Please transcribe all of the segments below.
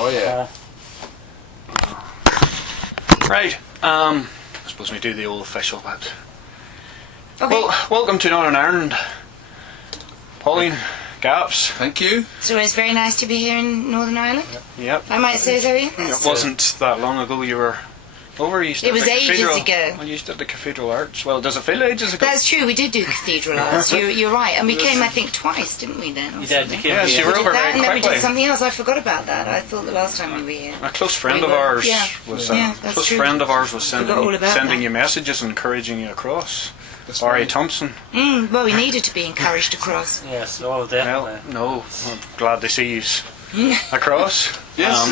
Oh yeah. Right. I suppose we do the old official bit. Okay. Well, welcome to Northern Ireland, Pauline, Gaps. Thank you. So it's very nice to be here in Northern Ireland. Yep. I might say so. Yes. It wasn't that long ago you were over. You it was ages ago. Well, you used at the Cathedral Arts. Well, does it feel ages ago? That's true. We did do Cathedral Arts. You're right. And we came, I think, twice, didn't we? Then. You did. You came. Yes, you were over very quickly. And then we did something else. I forgot about that. I thought the last time we were here. A close friend of ours was sending you messages and encouraging you across. R.A. Thompson. Well, we needed to be encouraged across. Yes, oh, definitely. Well, no, I'm glad to see you across. Yes,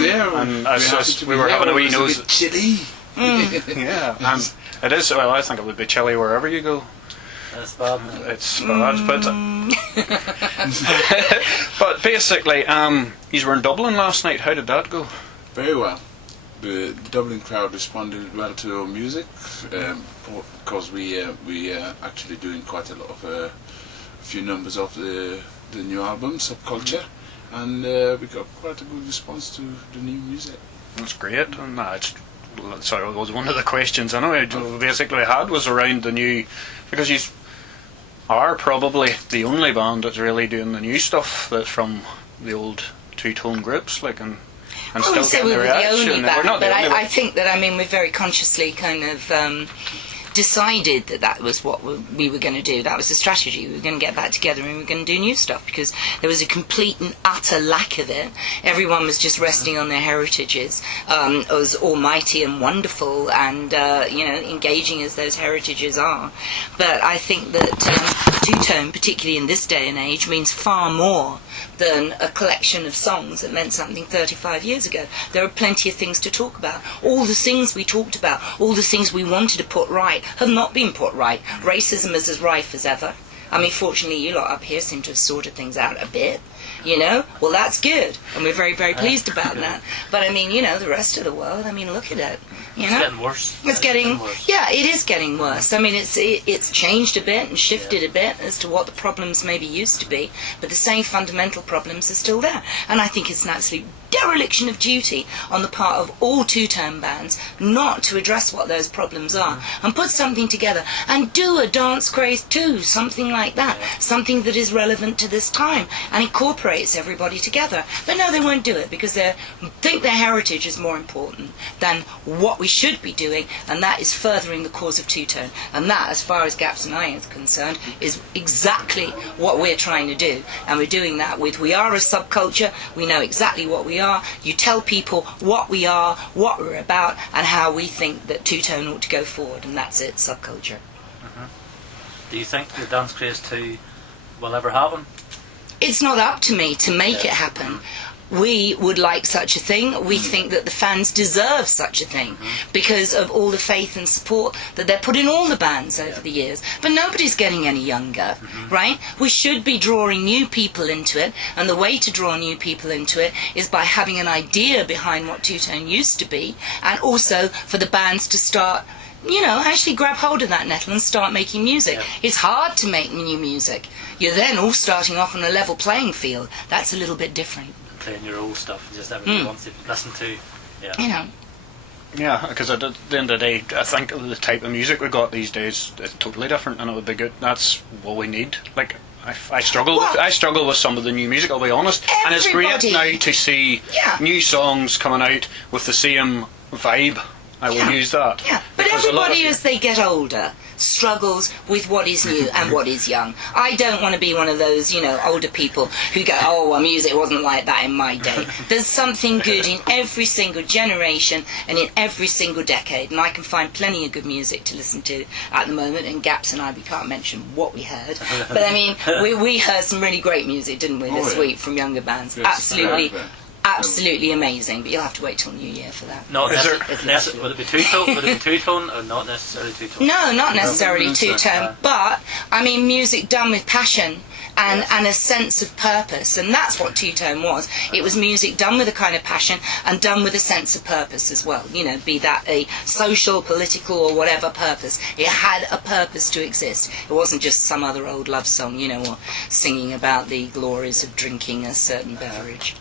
we were having a wee nose. A bit chilly. Yeah, and it is. Well, I think it would be chilly wherever you go. It's bad. It's bad, but basically, you were in Dublin last night. How did that go? Very well. The Dublin crowd responded well to our music because we actually doing quite a lot of a few numbers of the new album Subculture, and we got quite a good response to the new music. That's great. And sorry, it was one of the questions I know basically I had was around the new, because you are probably the only band that's really doing the new stuff that's from the old two-tone groups, like and I wouldn't say we were the only band, but I think that we very consciously kind of decided that was what we were going to do. That was the strategy. We were going to get back together and we were going to do new stuff, because there was a complete and utter lack of it. Everyone was just resting on their heritages, as almighty and wonderful and engaging as those heritages are. But I think that two-tone, particularly in this day and age, means far more than a collection of songs that meant something 35 years ago. There are plenty of things to talk about. All the things we talked about, all the things we wanted to put right, have not been put right. Racism is as rife as ever. I mean, fortunately, you lot up here seem to have sorted things out a bit, Well, that's good, and we're very, very pleased about that. But, the rest of the world, look at it. It's getting worse. It's getting worse. Yeah, it is getting worse. It's changed a bit and shifted a bit as to what the problems maybe used to be, but the same fundamental problems are still there. And I think it's an absolute dereliction of duty on the part of all two-tone bands not to address what those problems are and put something together and do a Dance Craze 2, something like that, something that is relevant to this time and incorporates everybody together. But no, they won't do it because they think their heritage is more important than what we should be doing, and that is furthering the cause of two-tone. And that, as far as Gaps and I are concerned, is exactly what we're trying to do. And we're doing that with We Are a Subculture. We know exactly what we are. You tell people what we are, what we're about, and how we think that two-tone ought to go forward, and that's it, Subculture. Do you think the Dance Craze 2 will ever happen? It's not up to me to make it happen. We would like such a thing. We think that the fans deserve such a thing because of all the faith and support that they've put in all the bands over the years. But nobody's getting any younger, right? We should be drawing new people into it, and the way to draw new people into it is by having an idea behind what two-tone used to be, and also for the bands to start actually grab hold of that nettle and start making music. It's hard to make new music. You're then all starting off on a level playing field. That's a little bit different. Playing your old stuff, just everybody wants to listen to. Yeah, because at the end of the day, I think the type of music we got these days is totally different, and it would be good. That's what we need. Like I struggle with some of the new music, I'll be honest, and it's great now to see new songs coming out with the same vibe. I will use that. Yeah, but everybody as they get older struggles with what is new and what is young. I don't want to be one of those, older people who go, oh, well, music wasn't like that in my day. There's something good in every single generation and in every single decade, and I can find plenty of good music to listen to at the moment, and Gaps and I, we can't mention what we heard, but we heard some really great music, didn't we, this week from younger bands. Yes, Absolutely amazing, but you'll have to wait till New Year for that. Would it be two-tone or not necessarily two-tone? No, not necessarily two-tone, but music done with passion and a sense of purpose, and that's what two-tone was. It was music done with a kind of passion and done with a sense of purpose as well. Be that a social, political, or whatever purpose. It had a purpose to exist. It wasn't just some other old love song, or singing about the glories of drinking a certain beverage.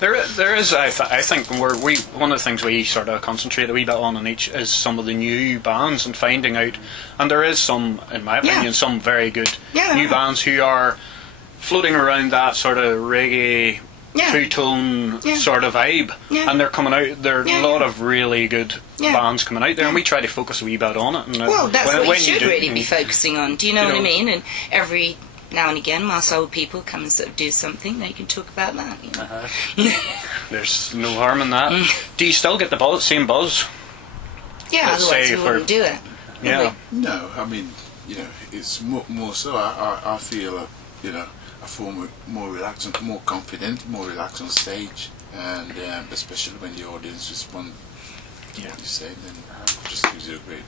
There is. I think one of the things we sort of concentrate a wee bit on in each is some of the new bands and finding out. And there is some, in my opinion, some very good new bands who are floating around that sort of reggae. Two-tone sort of vibe, and they're coming out. There are a lot of really good bands coming out there, and we try to focus a wee bit on it. And well, that's what you should really be focusing on. Do you know what I mean? And every now and again, my soul people come and sort of do something. They can talk about that. You know? There's no harm in that. Do you still get the same buzz? Yeah, Let's otherwise say we wouldn't do it. Yeah. No, I mean, it's more so. I feel, I feel more relaxed and more confident, more relaxed on stage, and especially when the audience respond to what you say, then it just gives you a great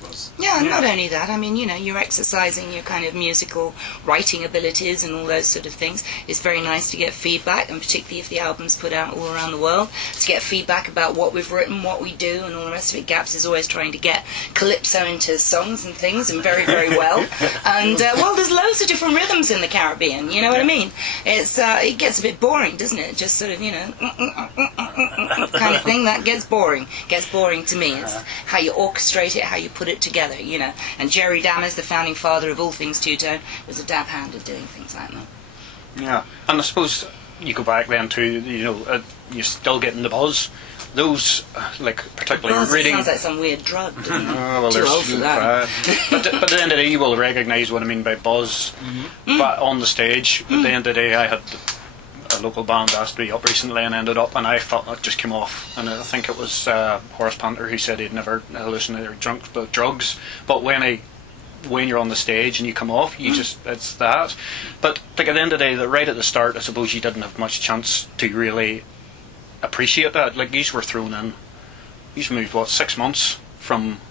buzz. Yeah, and not only that, I mean, you're exercising your kind of musical writing abilities and all those sort of things. It's very nice to get feedback, and particularly if the album's put out all around the world, to get feedback about what we've written, what we do, and all the rest of it. Gaps is always trying to get calypso into songs and things, and very, very well. And, well, there's loads of different rhythms in the Caribbean, you know what I mean? It gets a bit boring, doesn't it? Just sort of, kind of thing. That gets boring. Gets boring to me. It's how you orchestrate it, how you put it together, And Jerry Dammers, the founding father of all things two-tone, was a dab hand at doing things like that. Yeah, and I suppose you go back then to, you're still getting the buzz. Those, particularly buzz, reading... It sounds like some weird drug, doesn't it? Well, Too old for that. But at the end of the day, you will recognise what I mean by buzz. But on the stage, at the end of the day, I had a local band asked me up recently and ended up, and I felt that just came off. And I think it was Horace Panther who said he'd never hallucinated or drunk about drugs. But when you're on the stage and you come off, you just, it's that. But at the end of the day, right at the start, I suppose you didn't have much chance to really appreciate that. These were thrown in. These moved 6 months from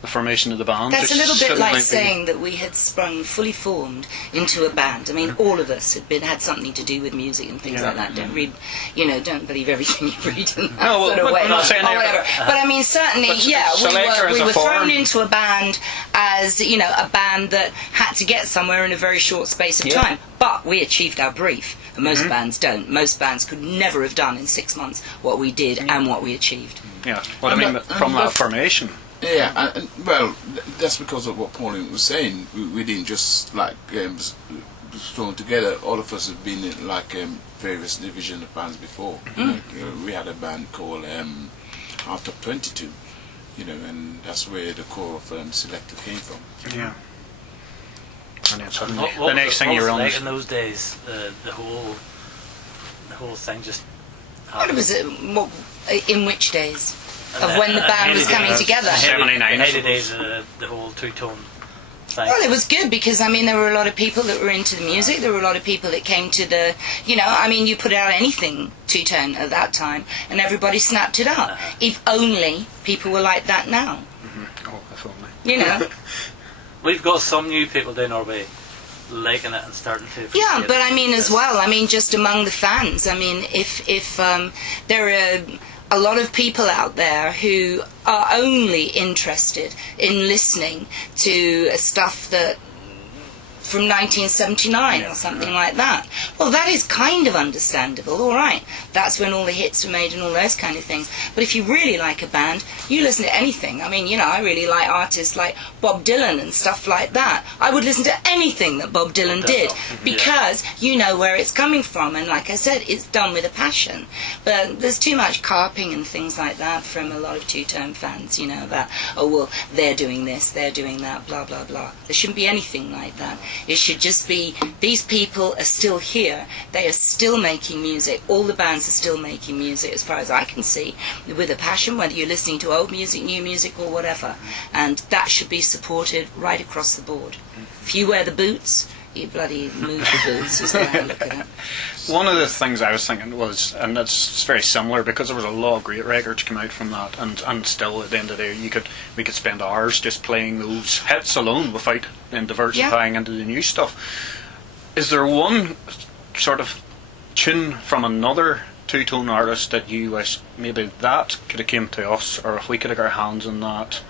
the formation of the band. That's a little bit like saying that we had sprung fully formed into a band. I mean, all of us had something to do with music and things like that. Don't read, don't believe everything you read in that sort of way. I'm not saying or whatever. But I mean, certainly, we were thrown into a band as, a band that had to get somewhere in a very short space of time. But we achieved our brief. And most bands don't. Most bands could never have done in 6 months what we did and what we achieved. Yeah, what I mean from that formation. Yeah, that's because of what Pauline was saying. We didn't just thrown together. All of us have been in various division of bands before. We had a band called After 22, and that's where the core of Selecter came from. Yeah. And then suddenly, the next thing you're on. Like in those days, the whole thing just. What was it? In which days? Of when the band was coming together. 79. 80 days of the whole two-tone thing. Well, it was good because, there were a lot of people that were into the music. There were a lot of people that came to the, you put out anything two-tone at that time and everybody snapped it up. If only people were like that now. Oh, if only. We've got some new people down our way liking it and starting to appreciate Yeah, but it. as well, just among the fans, if there are a lot of people out there who are only interested in listening to stuff that from 1979 or something like that. Well, that is kind of understandable, all right. That's when all the hits were made and all those kind of things. But if you really like a band, you listen to anything. I really like artists like Bob Dylan and stuff like that. I would listen to anything that Bob Dylan did because you know where it's coming from. And like I said, it's done with a passion. But there's too much carping and things like that from a lot of two-tone fans, about, they're doing this, they're doing that, blah, blah, blah. There shouldn't be anything like that. It should just be, these people are still here. They are still making music. All the bands are still making music, as far as I can see, with a passion, whether you're listening to old music, new music, or whatever. And that should be supported right across the board. If you wear the boots, you bloody move the boots, is the way I look at it. One of the things I was thinking was, and it's very similar because there was a lot of great records come out from that, and still at the end of the day we could spend hours just playing those hits alone without then diversifying into the new stuff. Is there one sort of tune from another two-tone artist that you wish maybe that could have came to us, or if we could have got our hands on that?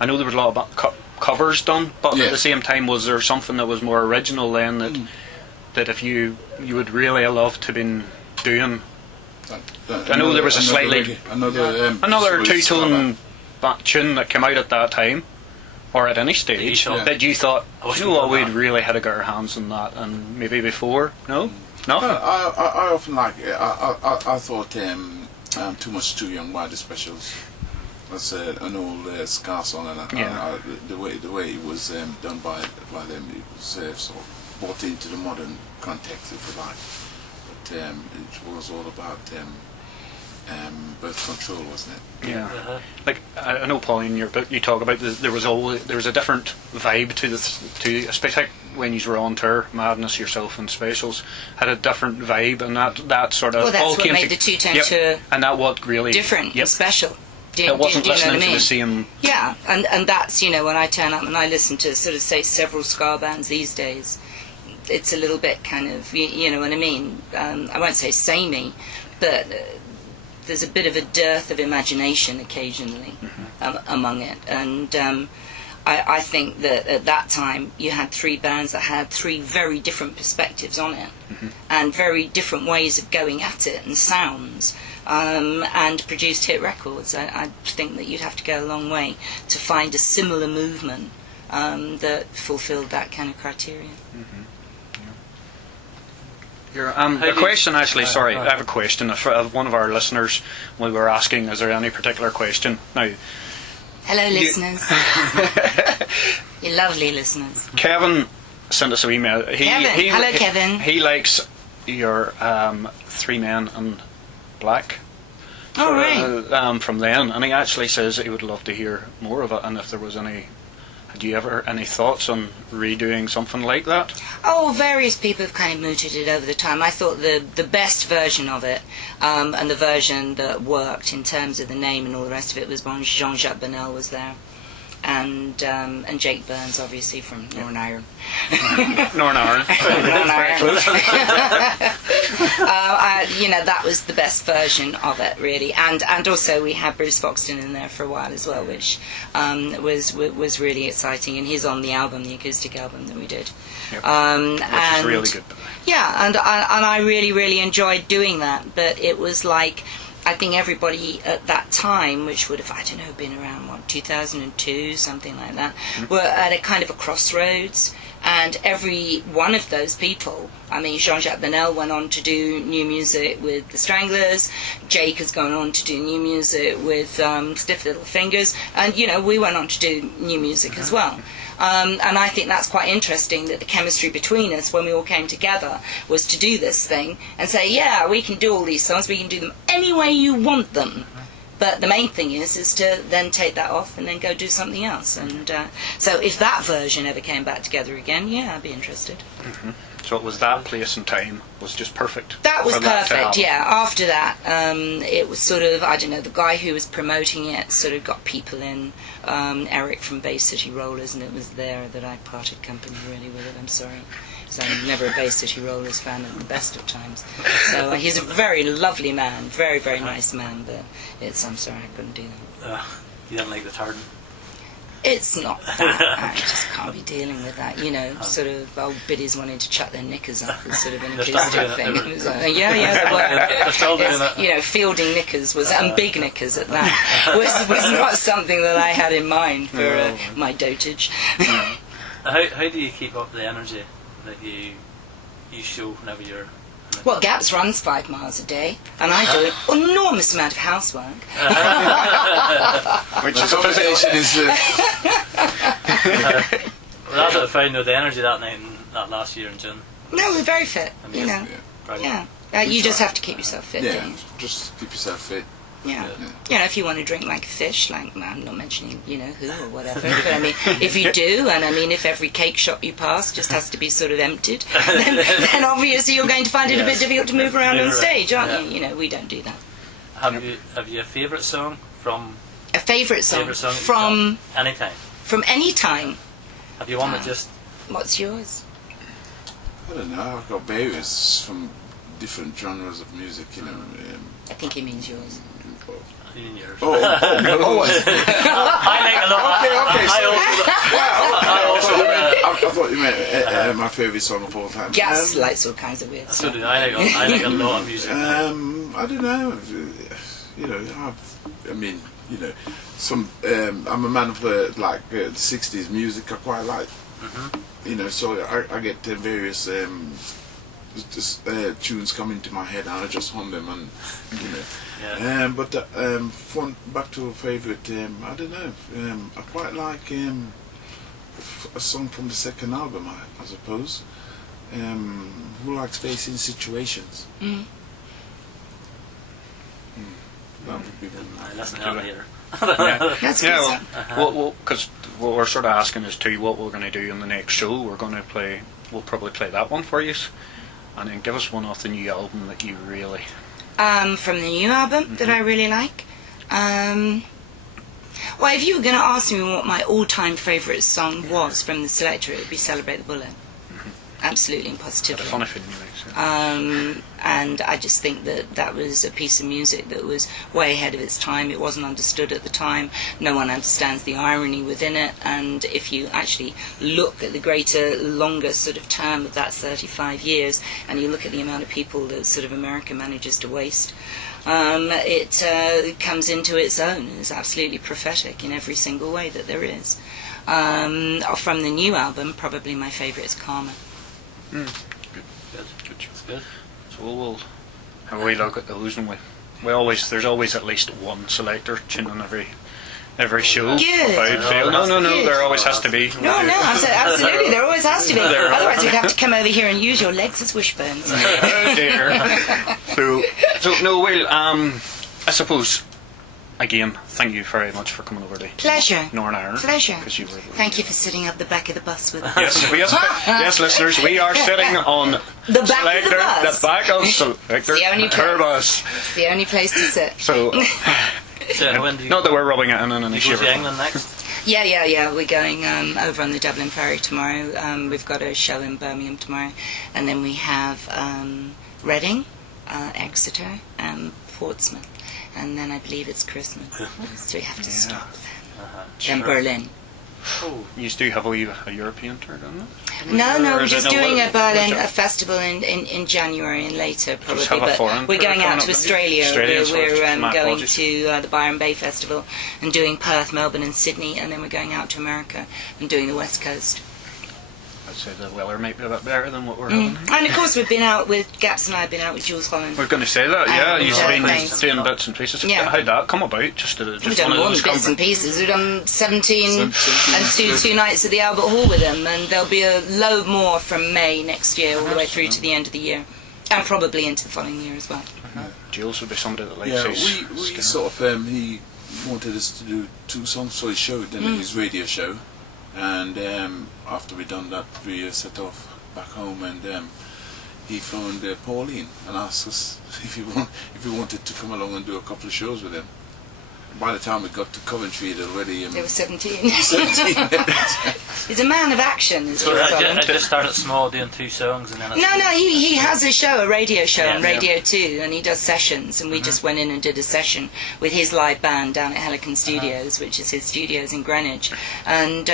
I know there was a lot of covers done, but at the same time, was there something that was more original then that if you would really have loved to been doing That- I know there was a another- slightly another two-tone tune that came out at that time, or at any stage, Yeah. that you thought, I wish you know we what, done we'd that. really had to get our hands on that, and maybe before, no? I often like it. I thought Too Much Too Young by the Specials. That's an old ska song, and Yeah. the way it was done by them, it was sort of brought into the modern context, if you like. But it was all about birth control, wasn't it? Yeah. Uh-huh. Like, I know, Pauline, in your book, you talk about there was a different vibe to especially when you were on tour. Madness, yourself, and Specials had a different vibe, and that sort of Well, that's all what came made the two-tone tour and that what really different and special. It wasn't do you know listening what I to mean? the same. Yeah, and that's, you know, when I turn up and I listen to sort of, say, several ska bands these days, it's a little bit kind of, you know what I mean? I won't say samey, but there's a bit of a dearth of imagination occasionally among it. And I think that at that time you had three bands that had three very different perspectives on it and very different ways of going at it and sounds. And produced hit records. I think that you'd have to go a long way to find a similar movement that fulfilled that kind of criteria. A question, actually, sorry, I have a question of one of our listeners. We were asking, is there any particular question? Now, Hello, listeners. You lovely listeners. Kevin sent us an email. Hello, Kevin. He likes your Three Men in Black. Oh, right. From then, and he actually says that he would love to hear more of it, and if there was any. Had you ever any thoughts on redoing something like that? Oh, various people have kind of mooted it over the time. I thought the best version of it, and the version that worked in terms of the name and all the rest of it, was when Jean-Jacques Bonnel was there. And Jake Burns, obviously, from Northern Ireland. Northern Ireland. You know, that was the best version of it, really. And also we had Bruce Foxton in there for a while as well, which was really exciting. And he's on the album, the acoustic album that we did. Yep. Which is really good. Yeah, and I really, really enjoyed doing that. But it was like, I think everybody at that time, which would have, I don't know, been around, 2002, something like that, were at a kind of a crossroads. And every one of those people, I mean, Jean-Jacques Bonnel went on to do new music with the Stranglers, Jake has gone on to do new music with Stiff Little Fingers, and, you know, we went on to do new music as well. And I think that's quite interesting, that the chemistry between us, when we all came together, was to do this thing and say, yeah, we can do all these songs, we can do them any way you want them. But the main thing is to then take that off and then go do something else. And so if that version ever came back together again, yeah, I'd be interested. So it was that place and time was just perfect. That was for that to perfect, happen. yeah. After that, it was sort of, I don't know, the guy who was promoting it sort of got people in, Eric from Bay City Rollers, and it was there that I parted company really with it, I'm sorry. So I'm never a Bay City Rollers fan at the best of times. So he's a very lovely man, very, very nice man, but I'm sorry, I couldn't do that. You didn't like the turn? It's not that. I just can't be dealing with that, you know, sort of old biddies wanting to chuck their knickers up as sort of an They're still acoustic doing thing. it. It was like, yeah, they were. They're still doing It's, it. you know, fielding knickers was, and big knickers at that, was not something that I had in mind for my dotage. How do you keep up the energy that you show whenever you're... Well, Gaps runs 5 miles a day, and I do an enormous amount of housework. Which is Conversation is Well, that's what I found, though, the energy that night and that last year in June. No, we're very fit, you know. Brilliant. Yeah, you just have to keep yourself fit, don't you? just keep yourself fit. Yeah. You know, if you want to drink like a fish, like, I'm not mentioning, you know, who or whatever, but I mean, if you do, and I mean, if every cake shop you pass just has to be sort of emptied, then obviously you're going to find it a bit difficult to move around on stage, aren't you? You know, we don't do that. Have you a favourite song from... A favourite song? From any time? From any time. Have you one that just... What's yours? I don't know, I've got various from different genres of music, you know. I think he means yours. In yours. Oh, I like a lot. Okay. I also. I thought you meant my favourite song of all time. Gas likes all kinds of weird So stuff. do I. I like a lot of music. I don't know. You know, I mean, you know, some. I'm a man of the 60s music. I quite like. You know, so I get various tunes come into my head, and I just hum them, and you know. Yeah. But back to a favourite. I don't know. I quite like a song from the second album, I suppose. Who likes facing situations? That would be one. Listen to that later. That's Yeah, good. well, because what we're sort of asking is too what we're going to do in the next show. We'll probably play that one for you, and then give us one off the new album that you really. From the new album that I really like. Well, if you were going to ask me what my all-time favourite song was from the Selecter, it would be Celebrate the Bullet. Absolutely and Had a positively. funny feeling, you like. And I just think that was a piece of music that was way ahead of its time. It wasn't understood at the time. No one understands the irony within it. And if you actually look at the greater, longer sort of term of that 35 years, and you look at the amount of people that sort of America manages to waste, it comes into its own. It's absolutely prophetic in every single way that there is. From the new album, probably my favourite is Karma. Good. It's good. So we'll have a wee look at those, and there's always at least one Selecter tune on every show. Good. Without fail. No, Good. there always has to be. No, absolutely, there always has to be. There Otherwise, we'd have to come over here and use your legs as wishbones. Oh dear. So no, well, I suppose. Again, thank you very much for coming over to Pleasure. Northern Ireland. Pleasure. You were, Thank you for sitting up the back of the bus with us. Yes, listeners, we are sitting on The back of the bus. The back of Selecter the only tour place. bus. It's the only place to sit. So, So when do you not that we're rubbing it in any go shape. to England next? Yeah. We're going over on the Dublin Ferry tomorrow. We've got a show in Birmingham tomorrow. And then we have Reading, Exeter, and Portsmouth. And then I believe it's Christmas. So we have to stop. Then Berlin. Oh, You do have a European tour, don't you? No, Or we're is it just no, doing what- a Berlin what- a festival in January and later probably. have a But foreign we're tour going coming out up, to don't you? Australia. Australia, sorry, We're my going apologies. to the Byron Bay Festival and doing Perth, Melbourne, and Sydney, and then we're going out to America and doing the West Coast. I'd say the weather might be a bit better than what we're having. And of course, we've been out with Gaps and I have been out with Jules Holland. We're going to say that, yeah. And, You've been thanks. doing bits and pieces. Yeah. How'd that come about? Just We've done more than bits and pieces. We've done 17 and two nights at the Albert Hall with them, and there'll be a load more from May next year all the way through to the end of the year, and probably into the following year as well. Jules would be somebody that likes Yeah, his we Ska. sort of he wanted us to do 2 songs for his show, then his radio show, and after we done that, we set off back home, and he phoned Pauline and asked us if we wanted to come along and do a couple of shows with him. By the time we got to Coventry, it already They were 17. 17. He's a man of action, is so Jules I Holland. just started small, doing 2 songs, and then No, he has a show, a radio show on Yeah. Radio 2, and he does sessions, and we just went in and did a session with his live band down at Helican Studios, which is his studios in Greenwich, and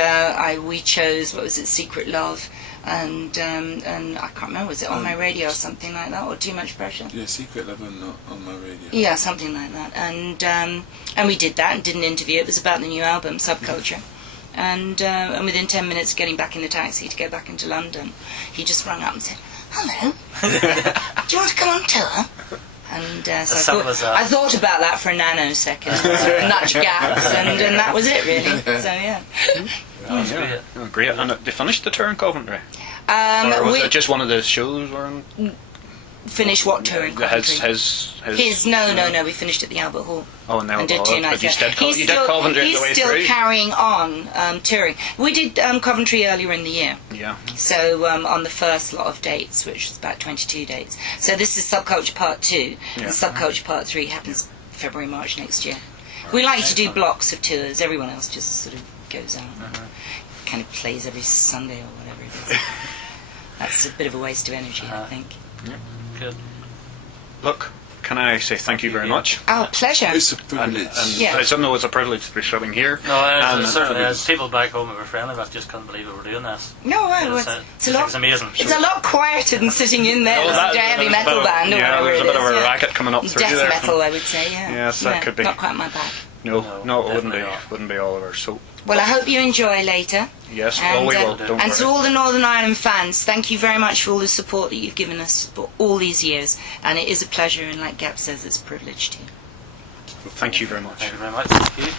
we chose, what was it, Secret Love, and I can't remember, was it On My Radio or something like that, or Too Much Pressure? Yeah, Secret Love on my radio. Yeah, something like that, and we did that and did an interview. It was about the new album, Subculture. And within 10 minutes of getting back in the taxi to go back into London, he just rang up and said, "Hello, do you want to come on tour?" And so simple as that. I thought about that for a nanosecond, sort of nudge Gaps, and that was it really. So yeah. That's great. Oh, great. And they finished the tour in Coventry? Or was We it just one of the shows? Or finished what tour in Coventry? his No, we finished at the Albert Hall. Oh, and now And did 2 nights. But you there. did Coventry he's the way still through. carrying on touring. We did Coventry earlier in the year. Yeah. So on the first lot of dates, which was about 22 dates. So this is Subculture Part 2, Yeah. and Subculture Part 3 happens February, March next year. We like to do blocks of tours. Everyone else just sort of goes out and kind of plays every Sunday or whatever it is. That's a bit of a waste of energy, I think. Good. Look, can I say thank you very much? Our pleasure. It's a privilege. And Yeah. I don't know it's a privilege to be sitting here. No, And- it certainly is. People back home that were friendly with just couldn't believe we were doing this. No, well, It's amazing. It's a lot quieter than sitting in there Oh, as that- a heavy there's a metal bit of- band or yeah, whatever there's a it bit is. of a Yeah. racket coming up through Death there. metal, I would say. Yeah. Yes, that could be. Not quite my bag. No, No, it wouldn't be. definitely not. Wouldn't be all of ours. So Well, I hope you enjoy later. yes, And, we will. Don't and worry. to all the Northern Ireland fans, thank you very much for all the support that you've given us for all these years. And it is a pleasure, and like Gab says, it's a privilege too. Thank you very much. Thank you very much. Thank you.